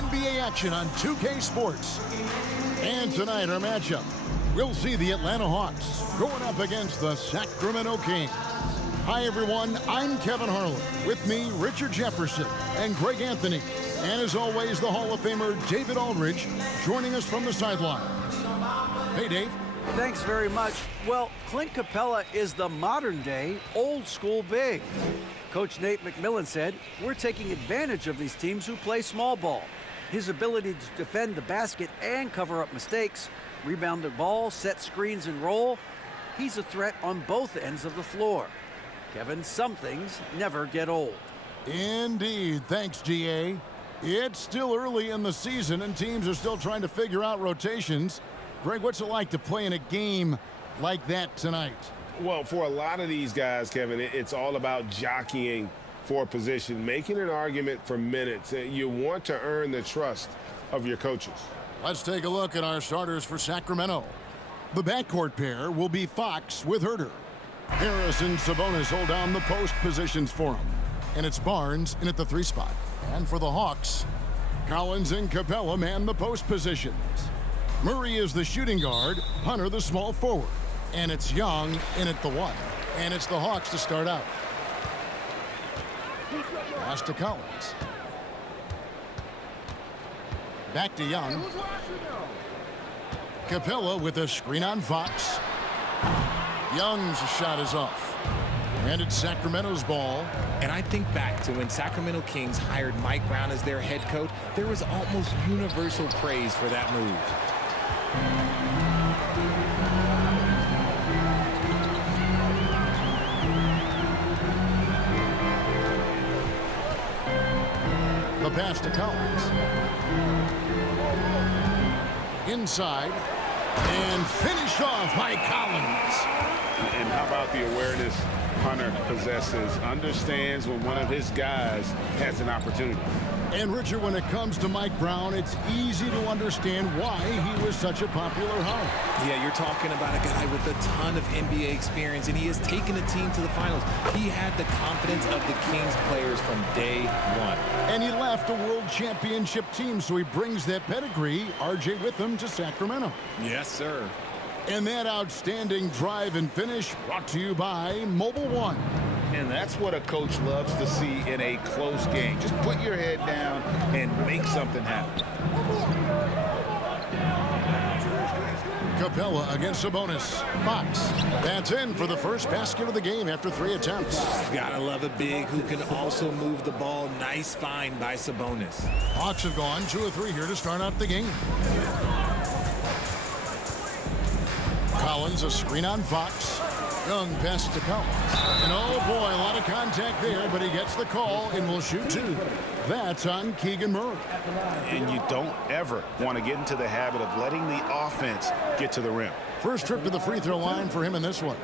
NBA action on 2K Sports. And tonight, our matchup, we'll see the Atlanta Hawks going up against the Sacramento Kings. Hi, everyone. I'm Kevin Harlan. With me, Richard Jefferson and Greg Anthony. And as always, the Hall of Famer David Aldridge joining us from the sidelines. Hey, Dave. Thanks very much. Well, Clint Capella is the modern-day, old-school big. Coach Nate McMillan said, we're taking advantage of these teams who play small ball. His ability to defend the basket and cover up mistakes, rebound the ball, set screens, and roll, he's a threat on both ends of the floor. Kevin, some things never get old. Indeed. Thanks, GA. It's still early in the season, and teams are still trying to figure out rotations. Greg, what's it like to play in a game like that tonight? Well, for a lot of these guys, Kevin, it's all about jockeying for position, making an argument for minutes. You want to earn the trust of your coaches. Let's take a look at our starters for Sacramento. The backcourt pair will be Fox with Herter. Harris and Sabonis hold down the post positions for him. And it's Barnes in at the 3 spot. And for the Hawks, Collins and Capella man the post positions. Murray is the shooting guard, Hunter the small forward. And it's Young in at the 1. And it's the Hawks to start out. Pass to Collins. Back to Young. Capella with a screen on Fox. Young's shot is off. And it's Sacramento's ball. And I think back to when Sacramento Kings hired Mike Brown as their head coach, there was almost universal praise for that move. The pass to Collins. Inside. And finished off by Collins. And how about the awareness Hunter possesses, understands when one of his guys has an opportunity. And Richard, when it comes to Mike Brown, it's easy to understand why he was such a popular hire. Yeah, you're talking about a guy with a ton of NBA experience, and he has taken the team to the finals. He had the confidence of the Kings players from day one. And he left a world championship team, so he brings that pedigree, RJ, with him to Sacramento. Yes, sir. And that outstanding drive and finish brought to you by Mobile One. And that's what a coach loves to see in a close game. Just put your head down and make something happen. Capella against Sabonis. Fox. That's in for the first basket of the game after 3 attempts. Gotta love a big who can also move the ball. Nice find by Sabonis. Hawks have gone 2 of 3 here to start out the game. Collins, a screen on Fox. Young pass to Collins. And oh boy, a lot of contact there, but he gets the call and will shoot 2. That's on Keegan Murray. And you don't ever want to get into the habit of letting the offense get to the rim. First trip to the free throw line for him in this one.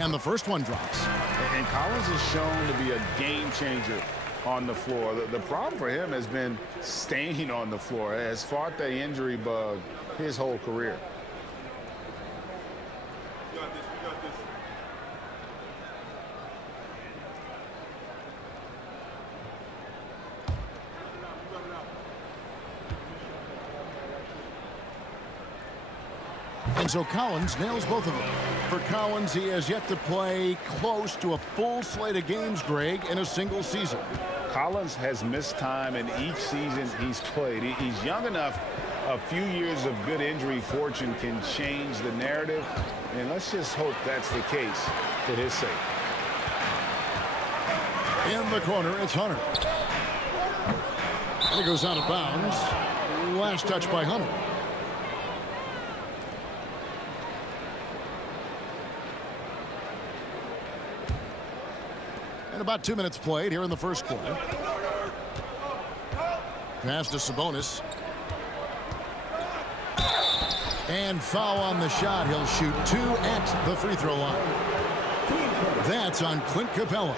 And the first one drops. And Collins is shown to be a game changer on the floor. The problem for him has been staying on the floor. Has fought the injury bug his whole career. We got this. And so Collins nails both of them. For Collins, he has yet to play close to a full slate of games, Greg, in a single season. Collins has missed time in each season he's played. He's young enough. A few years of good injury fortune can change the narrative. And let's just hope that's the case for his sake. In the corner, it's Hunter. And it goes out of bounds. Last touch by Hunter. And about 2 minutes played here in the first quarter. Pass to Sabonis. And foul on the shot. He'll shoot 2 at the free throw line. That's on Clint Capella.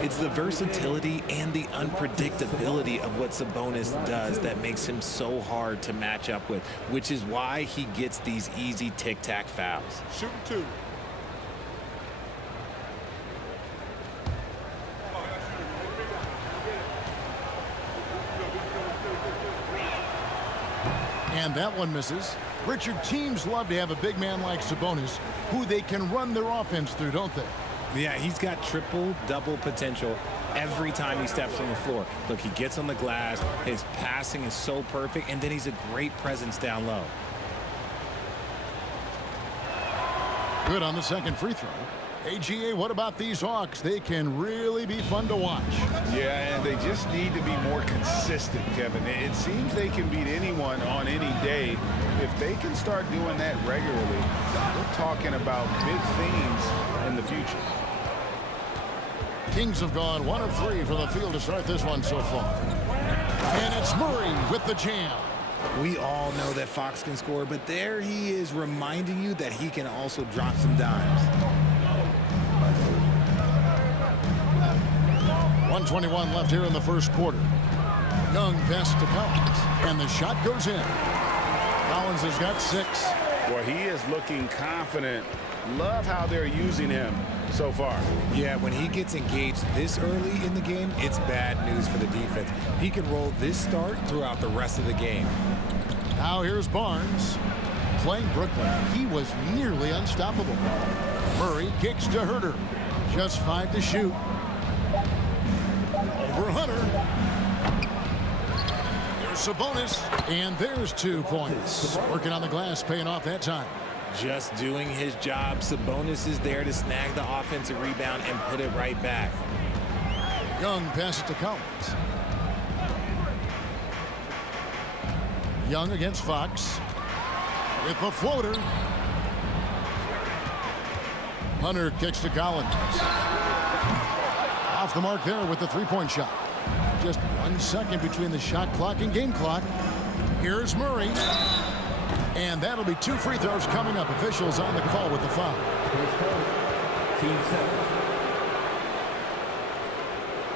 It's the versatility and the unpredictability of what Sabonis does that makes him so hard to match up with, which is why he gets these easy tic-tac fouls. Shooting 2. And that one misses. Richard, teams love to have a big man like Sabonis who they can run their offense through, don't they? Yeah, he's got triple-double potential every time he steps on the floor. Look, he gets on the glass, his passing is so perfect, and then he's a great presence down low. Good on the second free throw. AGA, what about these Hawks? They can really be fun to watch. Yeah, and they just need to be more consistent, Kevin. It seems they can beat anyone on any day. If they can start doing that regularly, we're talking about big things in the future. Kings have gone 1 of 3 from the field to start this one so far. And it's Murray with the jam. We all know that Fox can score, but there he is reminding you that he can also drop some dimes. 1:21 left here in the first quarter. Young pass to Collins, and the shot goes in. Collins has got 6. Well, he is looking confident. Love how they're using him so far. Yeah, when he gets engaged this early in the game, it's bad news for the defense. He can roll this start throughout the rest of the game. Now here's Barnes. Playing Brooklyn, he was nearly unstoppable. Murray kicks to Herter. Just 5 to shoot. Over Hunter. There's Sabonis, and there's 2 points. Working on the glass, paying off that time. Just doing his job. Sabonis is there to snag the offensive rebound and put it right back. Young passes to Collins. Young against Fox. With the floater. Hunter kicks to Collins. Off the mark there with the 3-point shot. Just 1 second between the shot clock and game clock. Here's Murray. And that'll be 2 free throws coming up. Officials on the call with the foul. Team 7.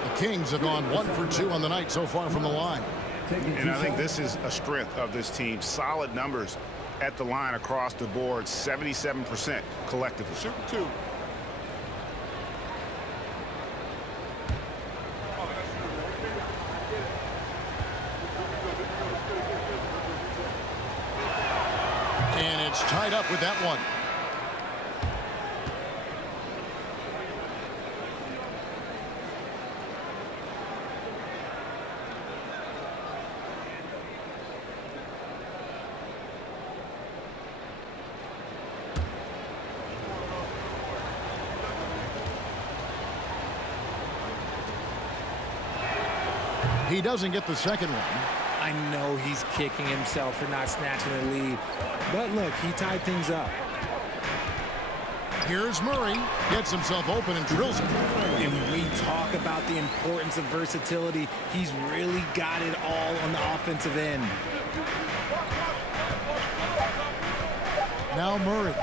The Kings have gone 1 for 2 on the night so far from the line. And I think this is a strength of this team. Solid numbers at the line across the board. 77% collectively. Shooting 2. And it's tied up with that one. He doesn't get the second one. I know he's kicking himself for not snatching the lead. But look, he tied things up. Here's Murray. Gets himself open and drills it. And we talk about the importance of versatility. He's really got it all on the offensive end. Now Murray.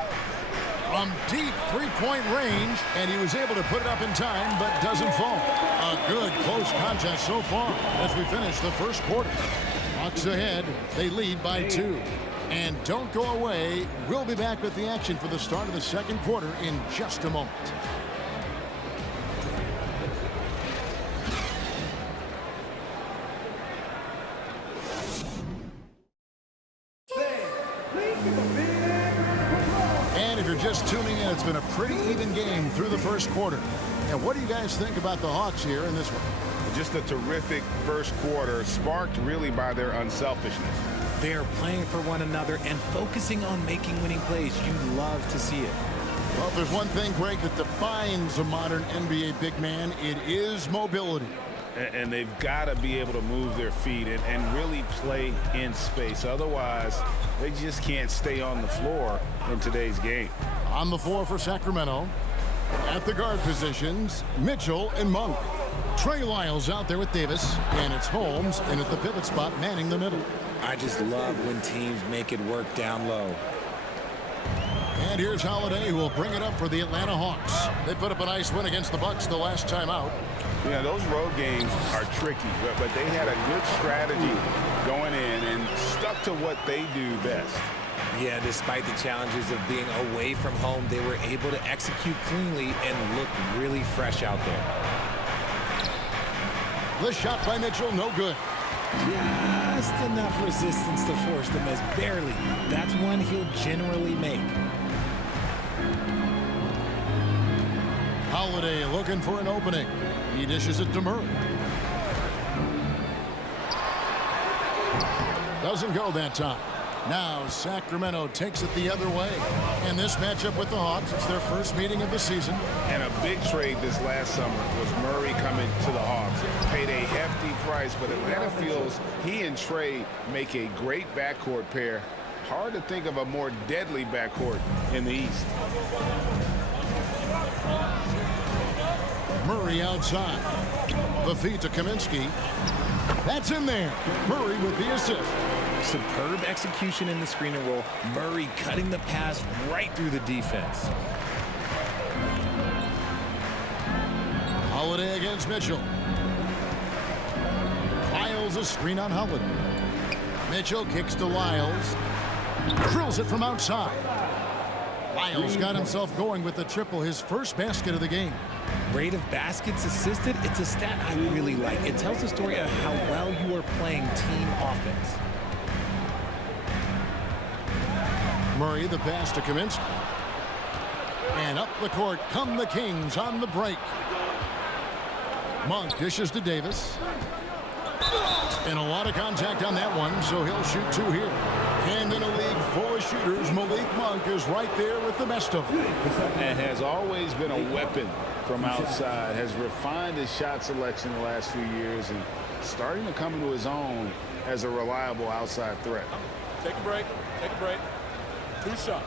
From deep 3-point range, and he was able to put it up in time, but doesn't fall. A good close contest so far as we finish the first quarter. Hawks ahead. They lead by 2. And don't go away. We'll be back with the action for the start of the second quarter in just a moment. And if you're just tuning in, it's been a pretty even game through the first quarter. And what do you guys think about the Hawks here in this one? Just a terrific first quarter, sparked really by their unselfishness. They're playing for one another and focusing on making winning plays. You love to see it. Well, if there's one thing, Greg, that defines a modern NBA big man, it is mobility. And they've got to be able to move their feet and really play in space. Otherwise, they just can't stay on the floor in today's game. On the floor for Sacramento, at the guard positions, Mitchell and Monk. Trey Lyles out there with Davis, and it's Holmes in at the pivot spot manning the middle. I just love when teams make it work down low. And here's Holiday, who will bring it up for the Atlanta Hawks. They put up a nice win against the Bucks the last time out. Yeah, those road games are tricky, but they had a good strategy going in and stuck to what they do best. Yeah, despite the challenges of being away from home, they were able to execute cleanly and look really fresh out there. The shot by Mitchell, no good. Just enough resistance to force them as barely. That's one he'll generally make. Holiday looking for an opening. He dishes it to Murray. Doesn't go that time. Now Sacramento takes it the other way. And this matchup with the Hawks, it's their first meeting of the season. And a big trade this last summer was Murray coming to the Hawks. Paid a hefty price, but Atlanta feels he and Trey make a great backcourt pair. Hard to think of a more deadly backcourt in the East. Murray outside. The feed to Kaminsky. That's in there. Murray with the assist. Superb execution in the screen and roll. Murray cutting the pass right through the defense. Holiday against Mitchell. Lyles a screen on Holiday. Mitchell kicks to Lyles. Drills it from outside. Lyles got himself going with the triple, his first basket of the game. Rate of baskets assisted, it's a stat I really like. It tells the story of how well you are playing team offense. Murray the pass to Kaminsky. And up the court come the Kings on the break. Monk dishes to Davis. And a lot of contact on that one, so he'll shoot two here. And in a league full of shooters, Malik Monk is right there with the best of them. And has always been a weapon from outside. Has refined his shot selection the last few years and starting to come into his own as a reliable outside threat. Take a break. Take a break. 2 shots.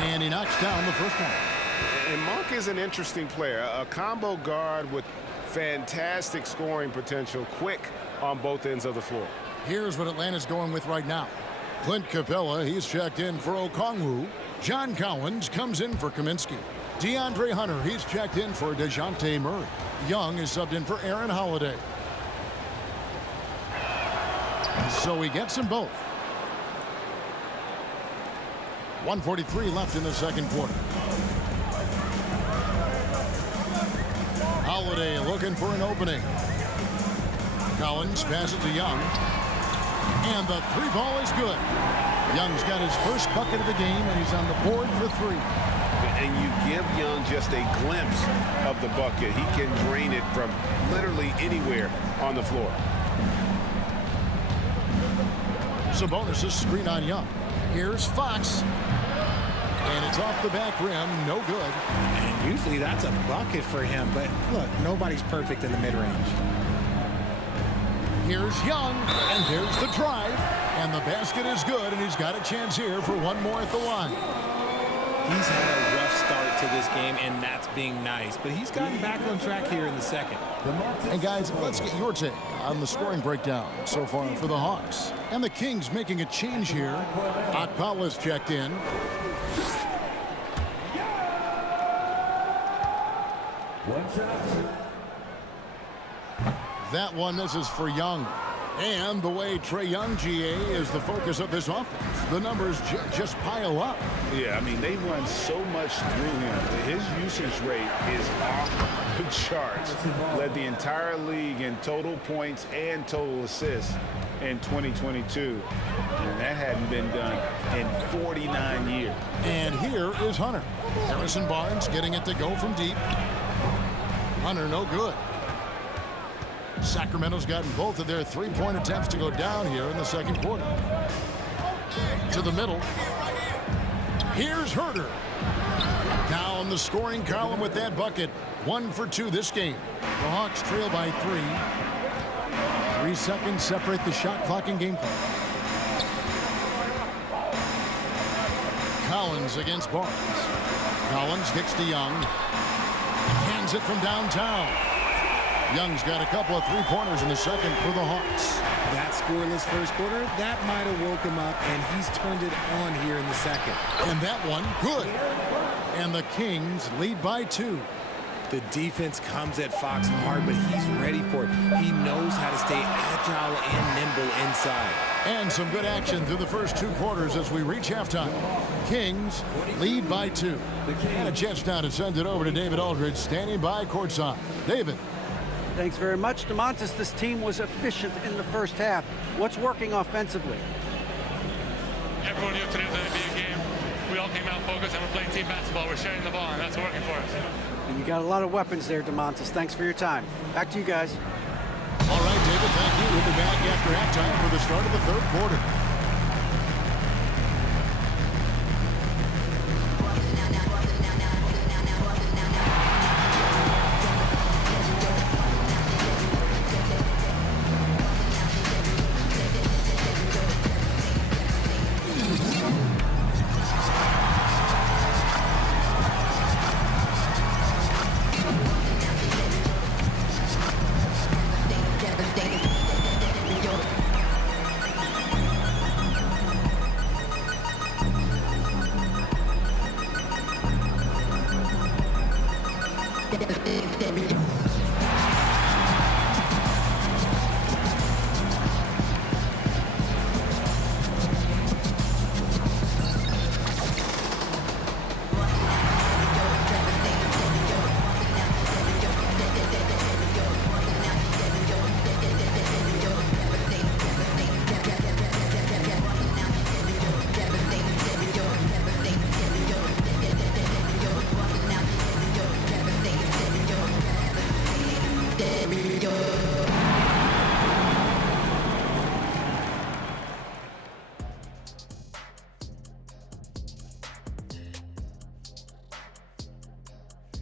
And he knocks down the first one. And Monk is an interesting player, a combo guard with fantastic scoring potential, quick on both ends of the floor. Here's what Atlanta's going with right now. Clint Capella, he's checked in for Okongwu. John Collins comes in for Kaminsky. DeAndre Hunter, he's checked in for DeJounte Murray. Young is subbed in for Aaron Holiday. So he gets them both. 1:43 left in the second quarter. Holiday looking for an opening. Collins passes to Young. And the three ball is good. Young's got his first bucket of the game, and he's on the board for three. And you give Young just a glimpse of the bucket. He can drain it from literally anywhere on the floor. Sabonis' screen on Young. Here's Fox. And it's off the back rim, no good. And usually that's a bucket for him, but look, nobody's perfect in the mid-range. Here's Young, and there's the drive. And the basket is good, and he's got a chance here for one more at the line. He's had a rough start to this game, and that's being nice, but he's gotten back on track here in the second. And guys, let's get your take on the scoring breakdown so far for the Hawks. And the Kings making a change here. Akpala's checked in. That one, this is for Young. And the way Trae Young, GA, is the focus of this offense. The numbers just pile up. Yeah, I mean, they run so much through him. His usage rate is off the charts. Led the entire league in total points and total assists in 2022. And that hadn't been done in 49 years. And here is Hunter. Harrison Barnes getting it to go from deep. Hunter, no good. Sacramento's gotten both of their three-point attempts to go down here in the second quarter. To the middle. Here's Herter. Now in the scoring column with that bucket. 1 for 2 this game. The Hawks trail by 3. 3 seconds separate the shot clock and game clock. Collins against Barnes. Collins kicks to Young. Hands it from downtown. Young's got a couple of three-pointers in the second for the Hawks. That scoreless first quarter, that might have woke him up, and he's turned it on here in the second. And that one, good. And the Kings lead by 2. The defense comes at Fox hard, but he's ready for it. He knows how to stay agile and nimble inside. And some good action through the first 2 quarters as we reach halftime. Kings lead by 2. And a chance now to send it over to David Aldridge, standing by courtside. David. Thanks very much, DeMontis. This team was efficient in the first half. What's working offensively? Everyone knew today was going to be a game. We all came out focused and we're playing team basketball. We're sharing the ball, and that's working for us. And you got a lot of weapons there, DeMontis. Thanks for your time. Back to you guys. All right, David, thank you. We'll be back after halftime for the start of the third quarter.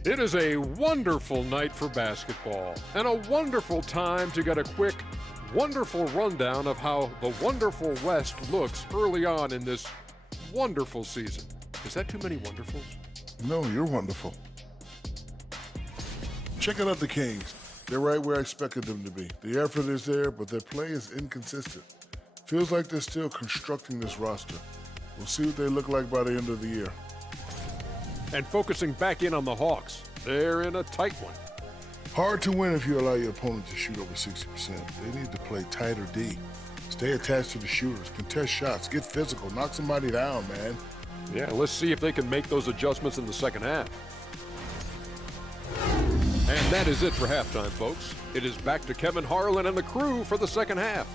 It is a wonderful night for basketball and a wonderful time to get a quick, wonderful rundown of how the wonderful West looks early on in this wonderful season. Is that too many wonderfuls? No, you're wonderful. Checking out the Kings. They're right where I expected them to be. The effort is there, but their play is inconsistent. Feels like they're still constructing this roster. We'll see what they look like by the end of the year. And focusing back in on the Hawks, they're in a tight one. Hard to win if you allow your opponent to shoot over 60%. They need to play tighter D. Stay attached to the shooters, contest shots, get physical, knock somebody down, man. Yeah, let's see if they can make those adjustments in the second half. And that is it for halftime, folks. It is back to Kevin Harlan and the crew for the second half.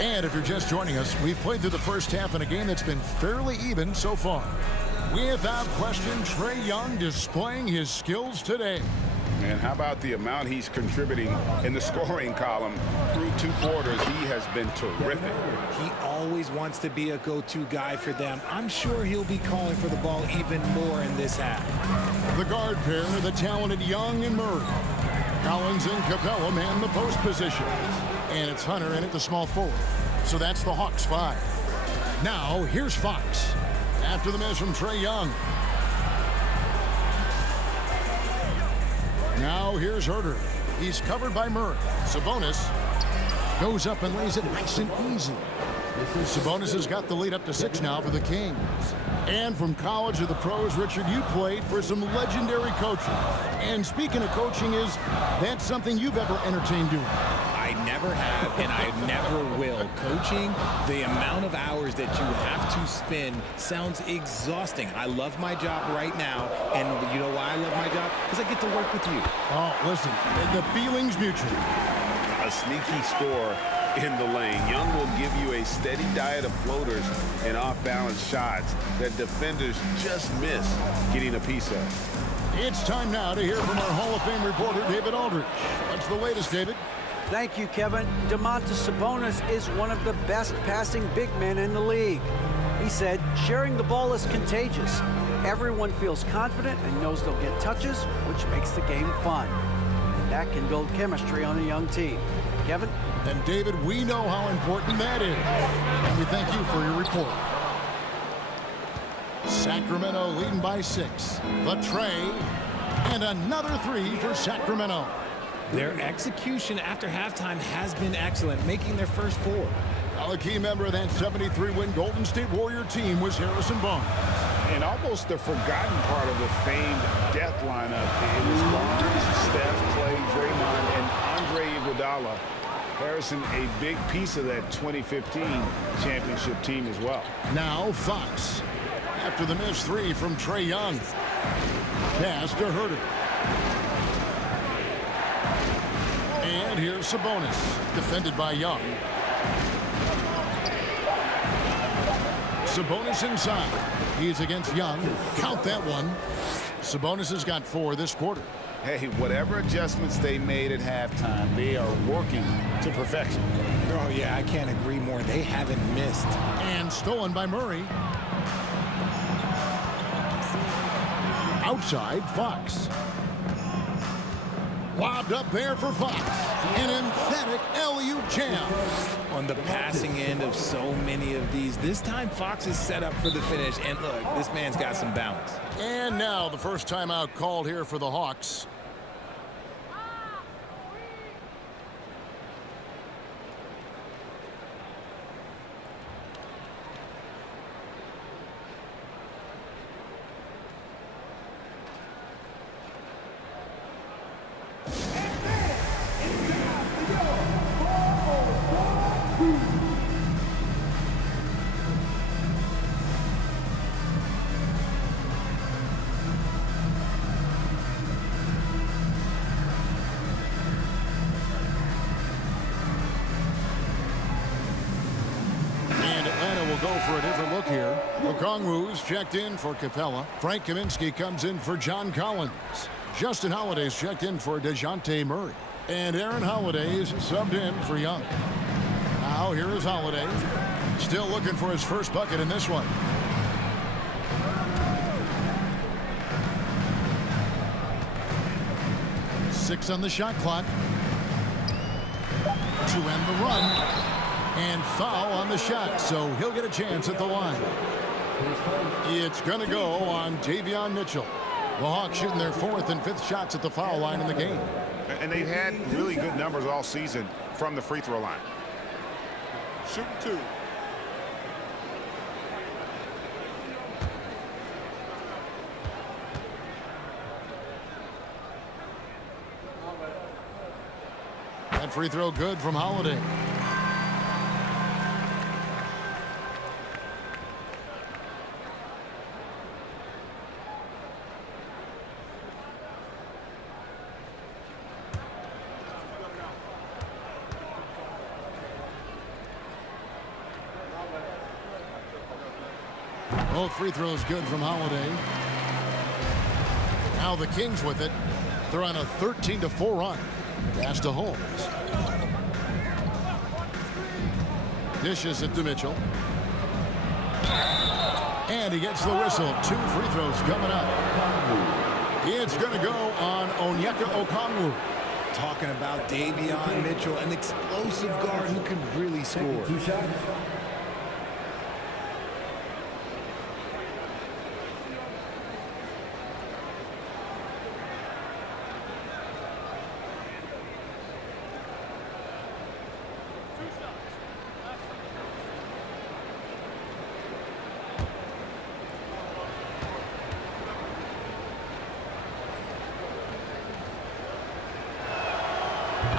And if you're just joining us, we've played through the first half in a game that's been fairly even so far. Without question, Trae Young displaying his skills today. And how about the amount he's contributing in the scoring column through 2 quarters? He has been terrific. He always wants to be a go-to guy for them. I'm sure he'll be calling for the ball even more in this half. The guard pair, the talented Young and Murray. Collins and Capella man the post position. And it's Hunter in at the small forward. So that's the Hawks 5. Now, here's Fox. After the miss from Trae Young. Now, here's Herter. He's covered by Murray. Sabonis goes up and lays it nice and easy. Sabonis has got the lead up to 6 now for the Kings. And from college to the pros, Richard, you played for some legendary coaching. And speaking of coaching, is that something you've ever entertained doing? I never have, and I never will. Coaching, the amount of hours that you have to spend sounds exhausting. I love my job right now, and you know why I love my job? Because I get to work with you. Oh, listen, the feeling's mutual. A sneaky score in the lane. Young will give you a steady diet of floaters and off-balance shots that defenders just miss getting a piece of. It's time now to hear from our Hall of Fame reporter, David Aldridge. What's the latest, David? Thank you, Kevin. Domantas Sabonis is one of the best passing big men in the league. He said, sharing the ball is contagious. Everyone feels confident and knows they'll get touches, which makes the game fun. That can build chemistry on a young team. Kevin? And David, we know how important that is. And we thank you for your report. Sacramento leading by 6. The tray. And another 3 for Sacramento. Their execution after halftime has been excellent, making their first 4. Well, a key member of that 73-win Golden State Warrior team was Harrison Barnes. And almost the forgotten part of the famed death lineup, it was Barnes, Steph, Clay, Draymond, and Andre Iguodala. Harrison, a big piece of that 2015 championship team as well. Now Fox. After the missed 3 from Trae Young. Pass to Herter. And here's Sabonis, defended by Young. Sabonis inside. He's against Young. Count that one. Sabonis has got 4 this quarter. Hey, whatever adjustments they made at halftime, they are working to perfection. Oh, yeah, I can't agree more. They haven't missed. And stolen by Murray. Outside, Fox. Lobbed up there for Fox. An emphatic alley-oop jam. On the passing end of so many of these, this time Fox is set up for the finish. And look, this man's got some balance. And now the first timeout called here for the Hawks. Go for a different look here. Okongwu's checked in for Capella. Frank Kaminsky comes in for John Collins. Justin Holiday's checked in for DeJounte Murray. And Aaron Holiday's subbed in for Young. Now here is Holiday. Still looking for his first bucket in this one. Six on the shot clock. To end the run. And foul on the shot, so he'll get a chance at the line. It's going to go on Davion Mitchell. The Hawks shooting their 4th and 5th shots at the foul line in the game. And they've had really good numbers all season from the free throw line. Shooting 2. That free throw good from Holiday. Both free throws good from Holiday. Now the Kings with it. They're on a 13-4 run. Pass to Holmes. Dishes it to Mitchell. And he gets the whistle. 2 free throws coming up. It's going to go on Onyeka Okongwu. Talking about Davion Mitchell, an explosive guard who can really score. 2 shots.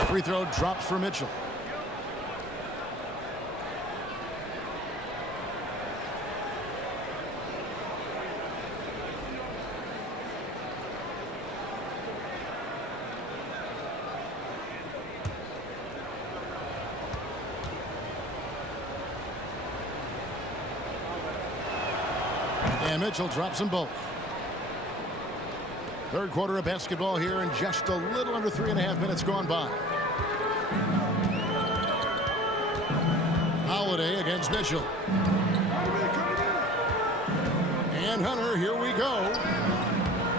Free throw drops for Mitchell. And Mitchell drops them both. Third quarter of basketball here, and just a little under 3.5 minutes gone by. Holiday against Mitchell. And Hunter, here we go.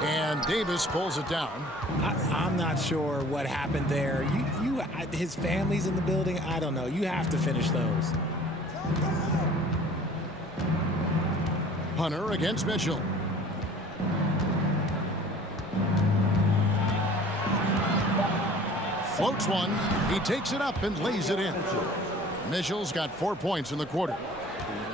And Davis pulls it down. I'm not sure what happened there. His family's in the building. I don't know. You have to finish those. Hunter against Mitchell. Floats one. He takes it up and lays it in. Mitchell's got 4 points in the quarter.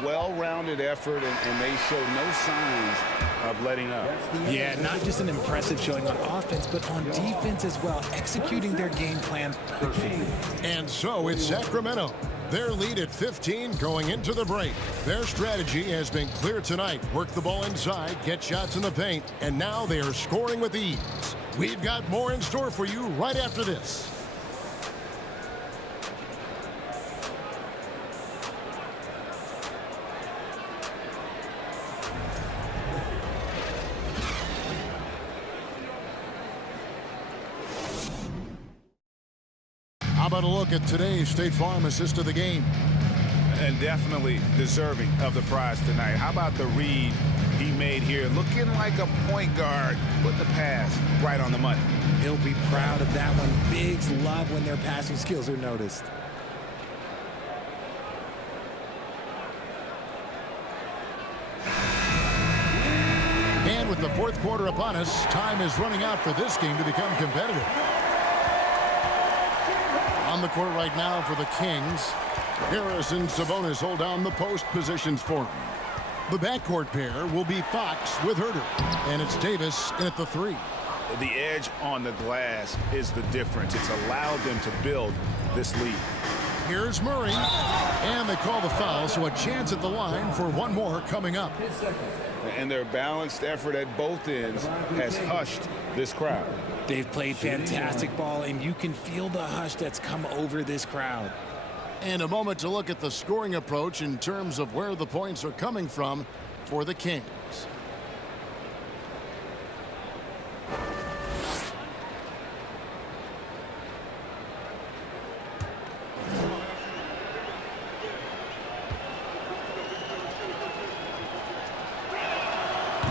Well-rounded effort, and they show no signs of letting up. Yeah, not just an impressive showing on offense, but on defense as well, executing their game plan perfectly. And so it's Sacramento. Their lead at 15 going into the break. Their strategy has been clear tonight. Work the ball inside, get shots in the paint, and now they are scoring with ease. We've got more in store for you right after this. How about a look at today's State Farm assist of the game? And definitely deserving of the prize tonight. How about the read he made here? Looking like a point guard. Put the pass right on the money. He'll be proud of that one. Bigs love when their passing skills are noticed. And with the fourth quarter upon us, time is running out for this game to become competitive. On the court right now for the Kings, Harris and Sabonis hold down the post positions for him. The backcourt pair will be Fox with Herter, and it's Davis in at the 3. The edge on the glass is the difference. It's allowed them to build this lead. Here's Murray, and they call the foul, so a chance at the line for one more coming up. And their balanced effort at both ends has hushed this crowd. They've played fantastic ball, and you can feel the hush that's come over this crowd. And a moment to look at the scoring approach in terms of where the points are coming from for the Kings.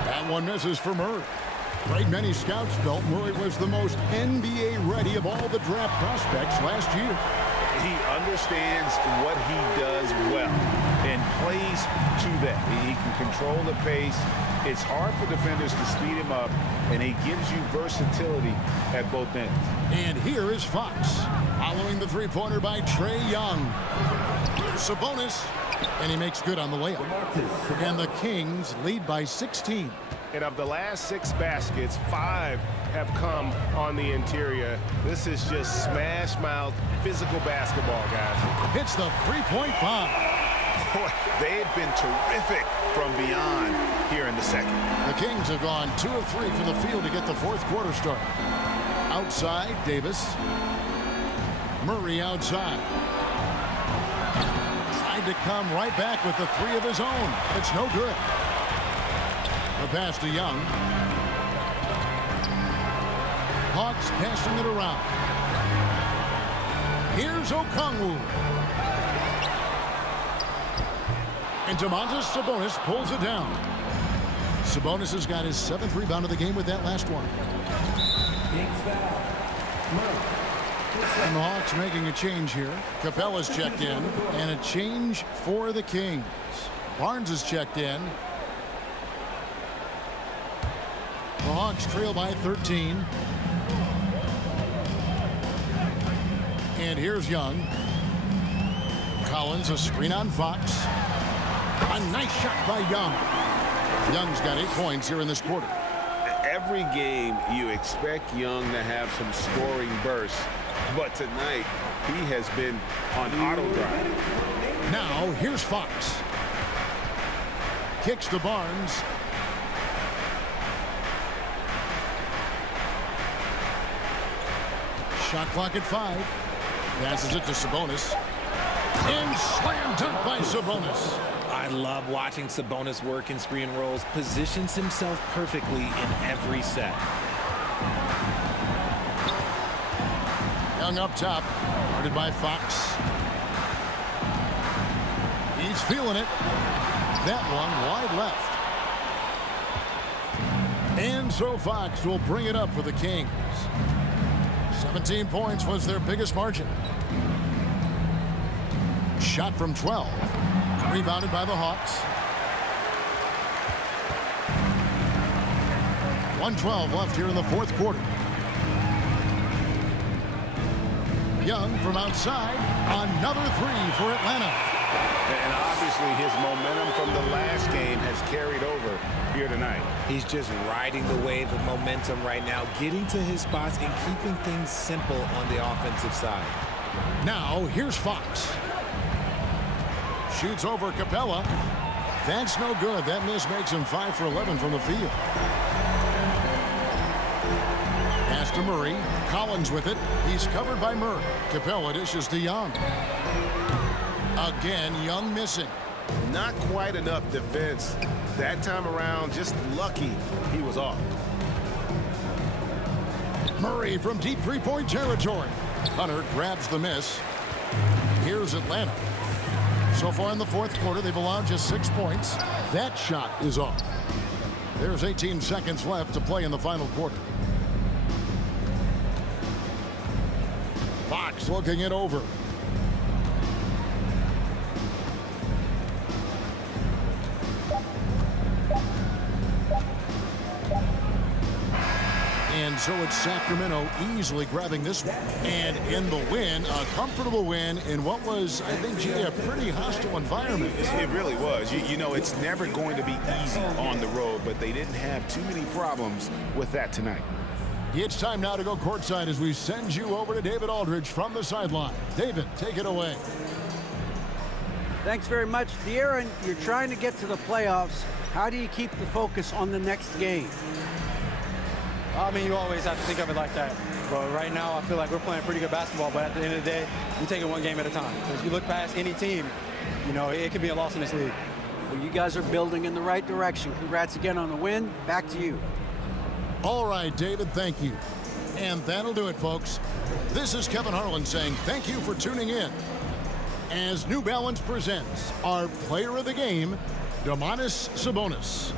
That one misses for Murray. Right, many scouts felt Murray was the most NBA ready of all the draft prospects last year. He understands what he does well and plays to that. He can control the pace. It's hard for defenders to speed him up, and he gives you versatility at both ends. And here is Fox, following the three-pointer by Trae Young. Sabonis, and he makes good on the layup. And the Kings lead by 16. And of the last 6 baskets, 5 have come on the interior. This is just smash-mouth physical basketball, guys. Hits the three-point bomb. Boy, they have been terrific from beyond here in the second. The Kings have gone 2 of 3 from the field to get the fourth quarter started. Outside, Davis. Murray outside. Tried to come right back with the 3 of his own. It's no good. The pass to Young. Hawks passing it around. Here's Okongwu. And Domantas Sabonis pulls it down. Sabonis has got his 7th rebound of the game with that last one. And the Hawks making a change here. Capella's checked in. And a change for the Kings. Barnes is checked in. The Hawks trail by 13. And here's Young. Collins, a screen on Fox. A nice shot by Young. Young's got 8 points here in this quarter. Every game you expect Young to have some scoring bursts, but tonight he has been on auto drive. Now here's Fox. Kicks to Barnes. Shot clock at 5. Passes it to Sabonis. And slam dunk by Sabonis. I love watching Sabonis work in screen rolls. Positions himself perfectly in every set. Young up top. Guarded by Fox. He's feeling it. That one wide left. And so Fox will bring it up for the Kings. 17 points was their biggest margin. Shot from 12. Rebounded by the Hawks. 1:12 left here in the fourth quarter. Young from outside. Another three for Atlanta. And obviously his momentum from the last game has carried over here tonight. He's just riding the wave of momentum right now, getting to his spots and keeping things simple on the offensive side. Now here's Fox. Shoots over Capella. That's no good. That miss makes him 5 for 11 from the field. Pass to Murray. Collins with it. He's covered by Murray. Capella dishes to Young. Again, Young missing. Not quite enough defense. That time around, just lucky he was off. Murray from deep three-point territory. Hunter grabs the miss. Here's Atlanta. So far in the fourth quarter, they've allowed just 6 points. That shot is off. There's 18 seconds left to play in the final quarter. Fox looking it over. And so it's Sacramento easily grabbing this one. And in the win, a comfortable win in what was, I think, G, a pretty hostile environment. It really was. You know, it's never going to be easy on the road, but they didn't have too many problems with that tonight. It's time now to go courtside as we send you over to David Aldridge from the sideline. David, take it away. Thanks very much. De'Aaron, you're trying to get to the playoffs. How do you keep the focus on the next game? I mean, you always have to think of it like that. But right now, I feel like we're playing pretty good basketball. But at the end of the day, we take it one game at a time. If you look past any team, you know, it could be a loss in this league. Well, you guys are building in the right direction. Congrats again on the win. Back to you. All right, David, thank you. And that'll do it, folks. This is Kevin Harlan saying thank you for tuning in. As New Balance presents our player of the game, Domantas Sabonis.